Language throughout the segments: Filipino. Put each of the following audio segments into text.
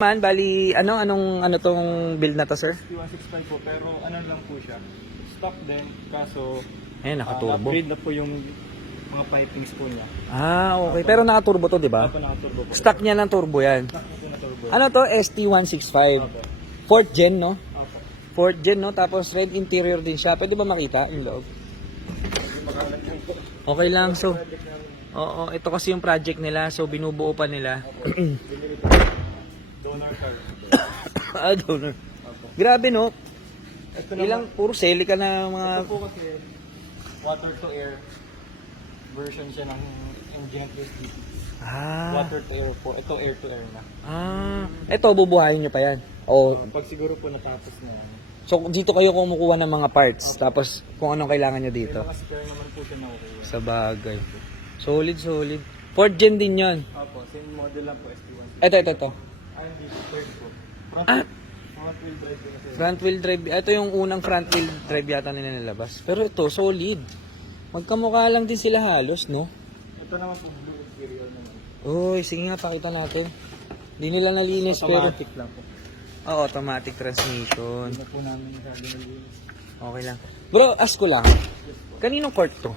Man, bali, ano, anong, ano tong build na to, sir? 165 po, pero ano lang po siya. Stock din, kaso ah, naka-turbo. upgrade na po yung mga pipings po niya. Ah, okay. Pero naka-turbo to, di ba? Ako naka-turbo po. Stock niya ng turbo yan. Stock na po na turbo. Ano to? ST165. Opo. Fourth gen, no? Opo. Fourth gen, no? Tapos red interior din siya. Pwede ba makita yung loob? Okay lang. So, oo, ito kasi yung project nila. So, binubuo pa nila. Ah, donor. Opo. Grabe, no? Ito naman, Ilang, puro selica na mga... ito po kasi water to air version siya ng engine at. Ah, Water to air po. Ito air to air na. ah. Ito, bubuhayin nyo pa yan. O, Ah, pag siguro po natapos na yan. so dito kayo kumukuha ng mga parts. Tapos, kung anong kailangan May dito. mga spare naman po siya nakukuha. Sa bagay. Solid, solid. Fourth gen din yon. Opo, same model lang po ST1. Ito, ito, ito. Ah, hindi. Third po. Front, Ah. front wheel drive. Front wheel drive. Ito yung unang front wheel drive yata nila nilabas. Pero ito, solid. Magkamukha lang din sila halos, no? Ito naman po blue interior naman. Uy, sige nga, pakita natin. Hindi nila nalinis, pero... Automatic lang po. Oh, automatic transmission. Hindi po namin sabi ng linis. Okay lang. Bro, ask ko lang. Kaninong court to?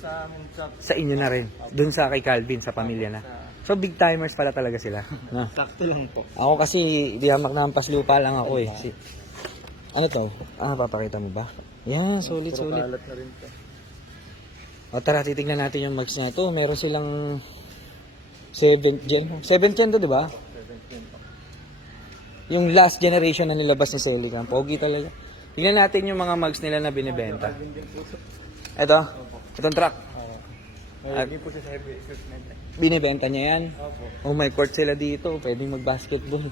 Sa amin sa Sa inyo na rin. Doon sa kay Calvin, sa pamilya na. So, big timers pala talaga sila. Sakto lang po. Ako kasi, di hamak na hampas lupa lang ako eh. Si, ano to? Ah, papakita mo ba? Yan, solid, Puro solid. kalat na rin po. O tara, titignan natin yung mags na ito. Meron silang 7th gen. 7th gen to, di ba? 17 po. Yung last generation na nilabas ni Celica. Pogi talaga. Tignan natin yung mga mags nila na binibenta. Ito, itong truck. Uh, hindi po siya sa heavy equipment. Binibenta niya yan. Opo. Oh, may court sila dito. Pwedeng mag-basketball.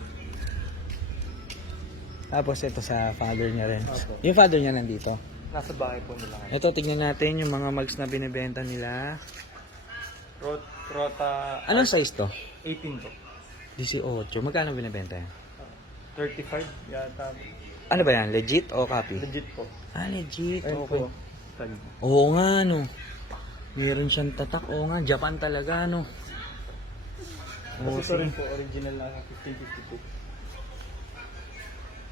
Tapos ito sa father niya rin. Opo. Yung father niya nandito. Nasa bahay po nila. Ito, tignan natin yung mga mags na binibenta nila. Rot, rota Anong size to? 18 po. 18. Magkano binibenta yan? 35 yata. Ano ba yan? Legit o copy? Legit po. Ah, legit. Ayun Okay. po. Oo nga, no. Meron siyang tatak. Oo nga, Japan talaga, no. Oo, Kasi ito rin po, original na 1552.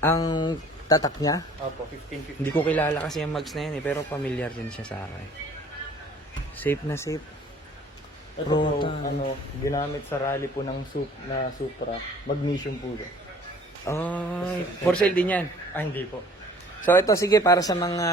Ang tatak niya, Opo, 1552. hindi ko kilala kasi yung mags na yan eh, pero familiar din siya sa akin. Safe na safe. Ito po, ano, ginamit sa rally po ng sup, na Supra. Magnesium po yun. Ay, for sale din yan. Ah, hindi po. So ito sige para sa mga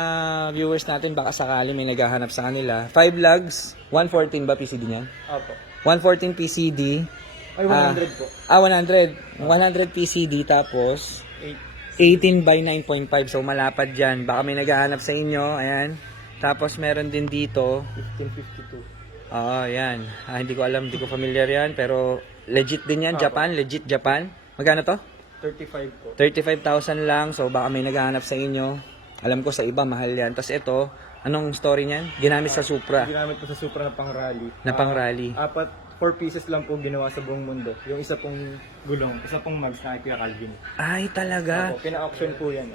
viewers natin baka sakali may naghahanap sa kanila. 5 lugs, 114 ba PCD niyan? Opo. 114 PCD. Ay, Ah. 100 po. Ah, 100. 100 PCD tapos 8. 18 by 9.5 so malapad dyan. Baka may naghahanap sa inyo. Ayan. Tapos meron din dito. 1552. Oo, yan. Ah, hindi ko alam, hindi ko familiar yan. Pero legit din yan, Japan. Legit Japan. Magkano to? 35 po. 35,000 lang. So baka may naghahanap sa inyo. Alam ko sa iba, mahal yan. Tapos ito, anong story niyan? Ginamit sa Supra. Ginamit po sa Supra na pang rally. Na pang rally. Apat, 4 pieces lang po ginawa sa buong mundo. Yung isa pong gulong, isa pong mags na kay Kuya Calvin. Ay, talaga. Opo, pina-auction po yan.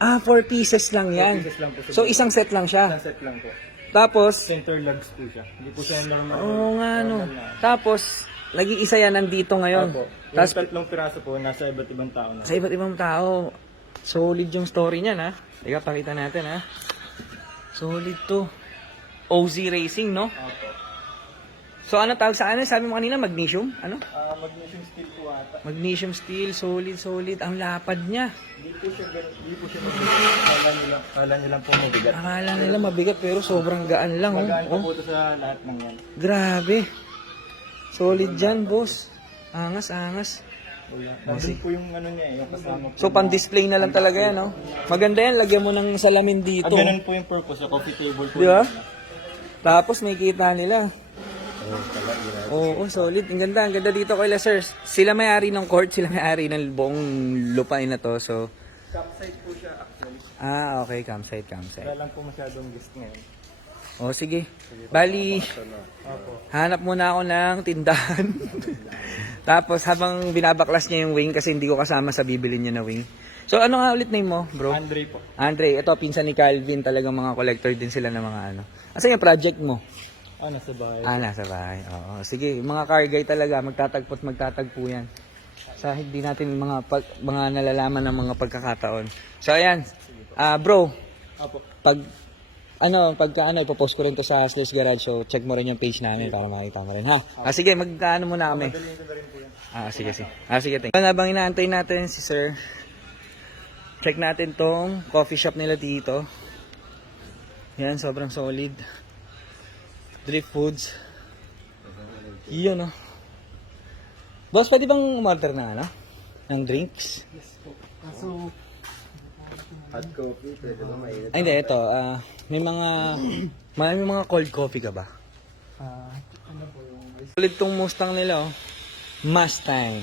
Ah, 4 pieces lang yan. pieces lang po sa So isang set lang siya. Isang set lang po. Tapos, Center lugs po siya. Hindi po siya normal. Oo nga no. normal na. Tapos, nag-iisa yan nandito ngayon. Opo. Yung Tapos, tatlong piraso po, nasa iba't ibang tao na. sa iba't ibang tao, solid yung story niyan ha. Teka, pakita natin ha. Solid to. OZ Racing, no? Opo. So, ano tawag sa ano? Sabi mo kanina, magnesium? Ano? Ah, magnesium steel po ata. Magnesium steel, solid, solid. Ang lapad niya. Hindi po siya ganun, hindi po siya mabigat. Kala nila, kala nila po mabigat. Akala nila mabigat pero sobrang gaan lang. Magaan Oh. po po ito sa lahat ng yan. Grabe. Solid dyan, boss. Angas, angas. Nandun po yung ano niya eh, yung kasama po. So, pan-display na lang talaga yan, no? Maganda yan, lagyan mo ng salamin Ah, dito. ganun po yung purpose, sa coffee table po. Di ba? Tapos may kita nila. Oh. Oo, solid. Ang ganda, ang ganda dito kay Sir. Sila may-ari ng court, sila may-ari ng buong lupain na to. So, Campsite po siya actually. ah, okay, campsite, campsite. Wala lang po masyadong guest ngayon. O, sige. Bali, hanap muna ako ng tindahan. Tapos, habang binabaklas niya yung wing, kasi hindi ko kasama sa bibili niya na wing. So, ano nga ulit name mo, bro? Andre po. Andre, ito, pinsan ni Calvin, talagang mga collector din sila ng mga ano. Asa yung project mo? Ah, nasa bahay. Ah, nasa bahay. Oo. Sige, mga car guy talaga, magtatagpo't magtatagpo yan. Sa hindi natin mga pag, mga nalalaman ng mga pagkakataon. So ayan. Ah, bro, Apo. pag ano, pagka ano, ipopost ko rin to sa Slash Garage. So, check mo rin yung page namin para makita mo rin, ha? Ah, sige, mag-ano muna kami. Na. Ah, sige, sige. Ah, sige, thank you. Habang inaantay natin si sir, check natin tong coffee shop nila dito. Yan, sobrang solid. Drip Foods. Yun, oh. Boss, pwede bang umorder ng ano? Ng drinks? Yes po. Kaso, Hot coffee, pwede ba mainit? Ay, hindi, ito. ah, may mga, may mga cold coffee ka ba? ah, ano po yung Solid tong Mustang nila, oh. Mustang.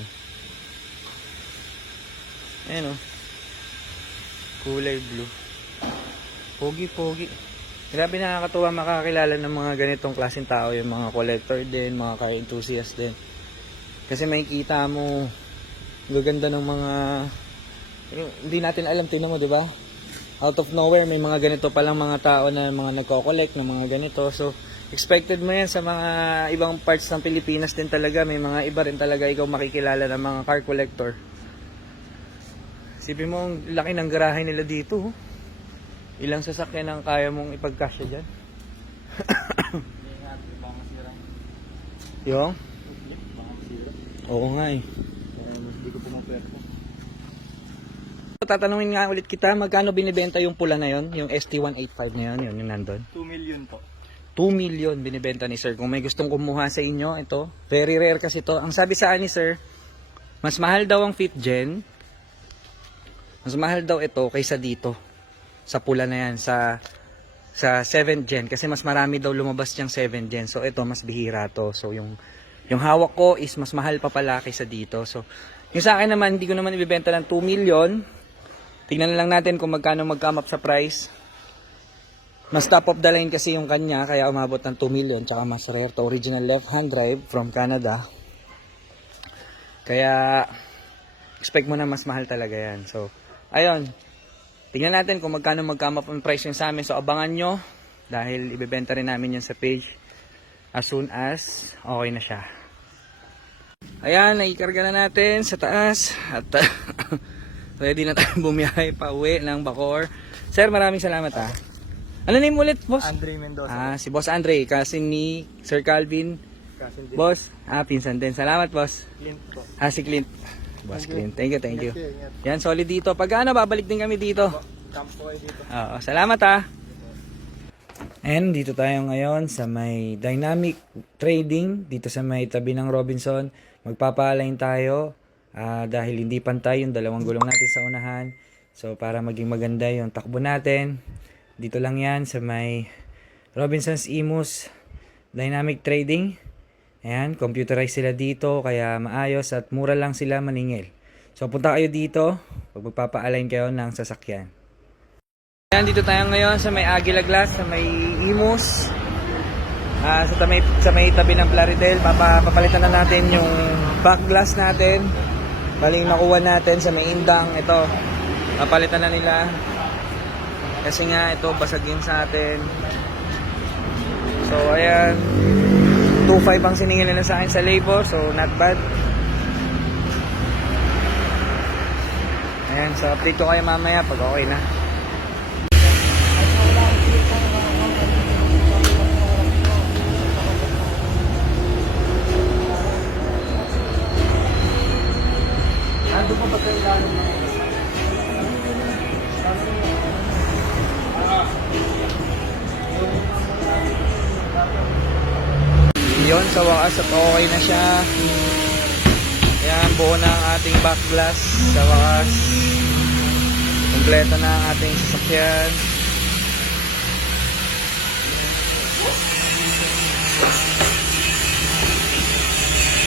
Ayan, oh. Kulay blue. Pogi, pogi. Grabe nakakatuwa makakilala ng mga ganitong klaseng tao, yung mga collector din, mga car enthusiast din. Kasi makikita mo, gaganda ng mga, hindi natin alam, tinan mo, di ba? Out of nowhere, may mga ganito palang mga tao na mga nagko-collect ng mga ganito. So, expected mo yan sa mga ibang parts ng Pilipinas din talaga. May mga iba rin talaga ikaw makikilala ng mga car collector. Sipin mo, ang laki ng garahe nila dito. oh. Ilang sasakyan ang kaya mong ipagkasya dyan? Yung? Oo nga eh. Kaya hindi ko po mapwerto. Tatanungin nga ulit kita, magkano binibenta yung pula na yon, yung ST185 na yun, yun yung nandun? 2 million po. 2 million binibenta ni sir. Kung may gustong kumuha sa inyo, ito. Very rare kasi to. Ang sabi sa ni sir, mas mahal daw ang fit gen. Mas mahal daw ito kaysa dito. Sa pula na yan. Sa sa 7 gen. Kasi mas marami daw lumabas yung 7 gen. So ito, mas bihira to. So yung, yung hawak ko is mas mahal pa pala kaysa dito. So yung sa akin naman, hindi ko naman ibibenta ng 2 million. Tingnan na lang natin kung magkano mag-come up sa price. Mas top of the line kasi yung kanya, kaya umabot ng 2 million. Tsaka mas rare to. Original left-hand drive from Canada. Kaya, expect mo na mas mahal talaga yan. So, ayun. Tingnan natin kung magkano mag-come up ang price yung sa amin. So, abangan nyo. Dahil ibebenta rin namin yan sa page as soon as okay na siya. Ayan, naikarga na natin sa taas. At ready na tayo bumiyahe pa uwi ng Bacor. Sir, maraming salamat ah. Ano name ulit, boss? Andre Mendoza. Ah, si Boss Andre, kasi ni Sir Calvin. Kasi din. Boss, ah, pinsan din. Salamat, boss. Clint po. Ah, si Clint. Boss Clint. Thank you, thank you. Ingat kayo, ingat. Yan, solid dito. Pag ano, babalik din kami dito. Camp po kayo dito. Oo, salamat ah. And dito tayo ngayon sa may dynamic trading dito sa may tabi ng Robinson. Magpapalain tayo ah, dahil hindi pantay yung dalawang gulong natin sa unahan. So para maging maganda yung takbo natin. Dito lang yan sa may Robinson's Imus Dynamic Trading. Ayan, computerized sila dito kaya maayos at mura lang sila maningil. So punta kayo dito pag magpapa-align kayo ng sasakyan. Ayan, dito tayo ngayon sa may Aguila Glass, sa may Imus. Ah, sa, may, sa may tabi ng Plaridel, Papa, papalitan na natin yung back glass natin. Baling nakuha natin sa may Indang, ito. Papalitan na nila. Kasi nga, ito, basag yun sa atin. So, ayan. 2.5 ang siningil nila sa akin sa labor, so not bad. Ayan, so update ko kayo mamaya pag okay na. Yun, sa wakas at okay na siya. Yan, buo na ang ating back glass sa wakas. Kompleto na ang ating sasakyan.